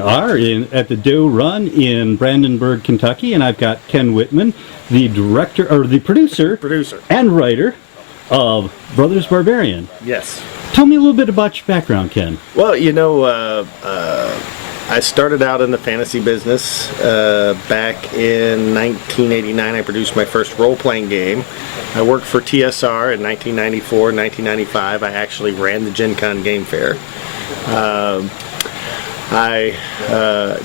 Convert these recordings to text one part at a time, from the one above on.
are at the Doe Run in Brandenburg, Kentucky, and I've got Ken Whitman, the producer and writer of Brothers Barbarian. Yes. Tell me a little bit about your background, Ken. Well, I started out in the fantasy business back in 1989. I produced my first role-playing game. I worked for TSR in 1994 and 1995. I actually ran the Gen Con Game Fair.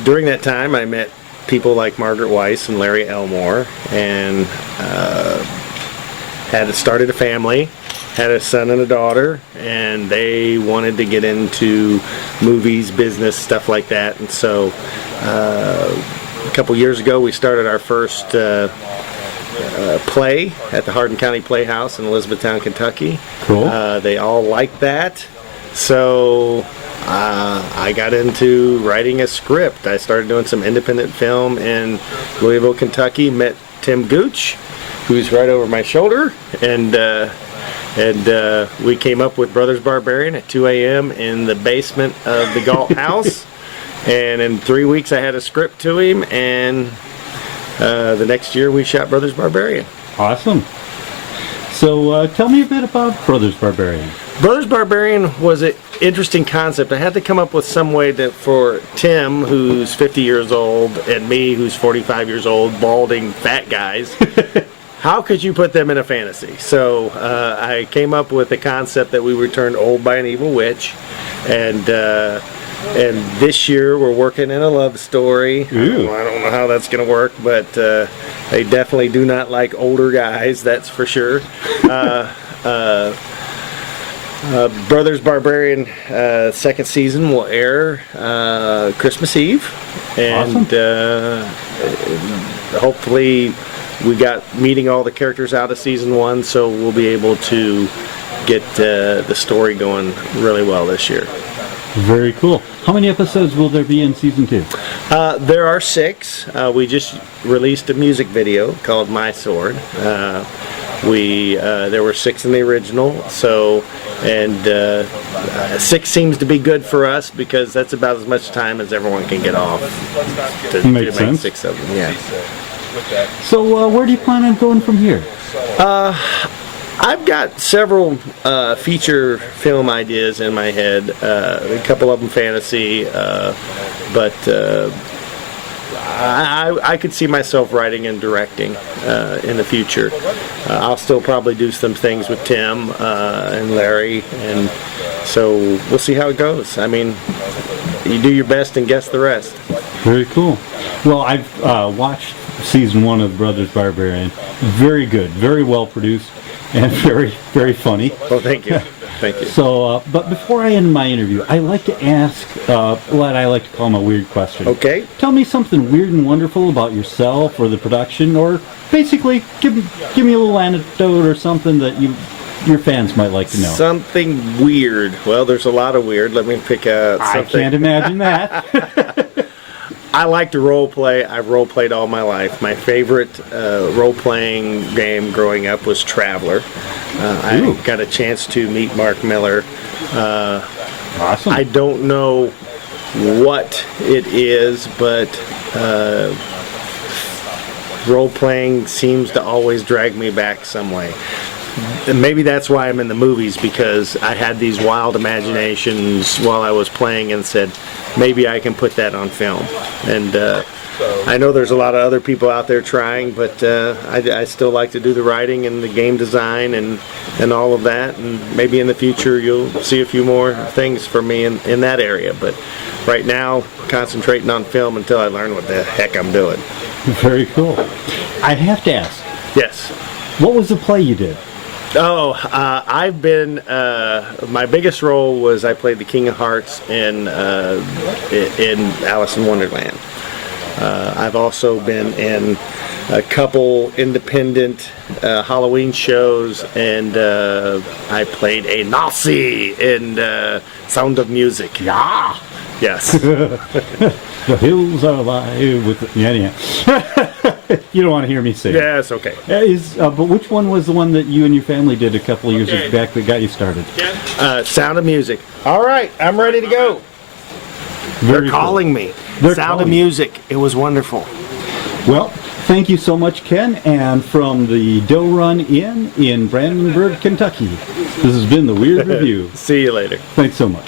During that time, I met people like Margaret Weiss and Larry Elmore, and had started a family, had a son and a daughter, and they wanted to get into movies, business, stuff like that. And so a couple years ago, we started our first play at the Hardin County Playhouse in Elizabethtown, Kentucky. Cool. They all liked that, so I got into writing a script. I started doing some independent film in Louisville, Kentucky, met Tim Gooch, who's right over my shoulder, and we came up with Brothers Barbarian at 2 a.m. in the basement of the Galt House, and in 3 weeks I had a script to him, and the next year we shot Brothers Barbarian. Awesome. So tell me a bit about Brothers Barbarian. Brothers Barbarian was an interesting concept. I had to come up with some way for Tim, who's 50 years old, and me, who's 45 years old, balding, fat guys. How could you put them in a fantasy? So I came up with the concept that we were turned old by an evil witch, and this year we're working in a love story. I don't know how that's going to work, but they definitely do not like older guys, that's for sure. Brothers Barbarian second season will air Christmas Eve, and awesome. Hopefully we got meeting all the characters out of season 1, so we'll be able to get the story going really well this year. Very cool. How many episodes will there be in season 2? There are 6. We just released a music video called My Sword. There were 6 in the original, so, and 6 seems to be good for us because that's about as much time as everyone can get off to make sense. 6 of them. Yeah. So where do you plan on going from here? I've got several feature film ideas in my head, a couple of them fantasy, but I could see myself writing and directing in the future. I'll still probably do some things with Tim and Larry, and so we'll see how it goes. I mean, you do your best and guess the rest. Very cool. Well, I've watched season 1 of Brothers Barbarian. Very good, very well produced, and very, very funny. Well, thank you. Thank you. So, but before I end my interview, I like to ask what I like to call my weird question. Okay. Tell me something weird and wonderful about yourself or the production, or basically give me a little anecdote or something that your fans might like to know. Something weird. Well, there's a lot of weird. Let me pick out something. I can't imagine that. I like to role play. I've role played all my life. My favorite role playing game growing up was Traveler. I got a chance to meet Mark Miller. Awesome. I don't know what it is, but role playing seems to always drag me back some way. And maybe that's why I'm in the movies, because I had these wild imaginations while I was playing and said, maybe I can put that on film. And I know there's a lot of other people out there trying, but I still like to do the writing and the game design and all of that. And maybe in the future you'll see a few more things from me in that area. But right now, concentrating on film until I learn what the heck I'm doing. Very cool. I have to ask. Yes. What was the play you did? Oh, I've been, my biggest role was I played the King of Hearts in Alice in Wonderland. I've also been in a couple independent Halloween shows, and I played a Nazi in Sound of Music. Yeah. Yes. The hills are alive with the... Yeah. You don't want to hear me say it. Yeah, it's okay. But which one was the one that you and your family did a couple of years back that got you started? Sound of Music. All right, I'm ready to go. Very They're cool. calling me. They're Sound calling of you. Music. It was wonderful. Well, thank you so much, Ken. And from the Doe Run Inn in Brandenburg, Kentucky, this has been the Weird Review. See you later. Thanks so much.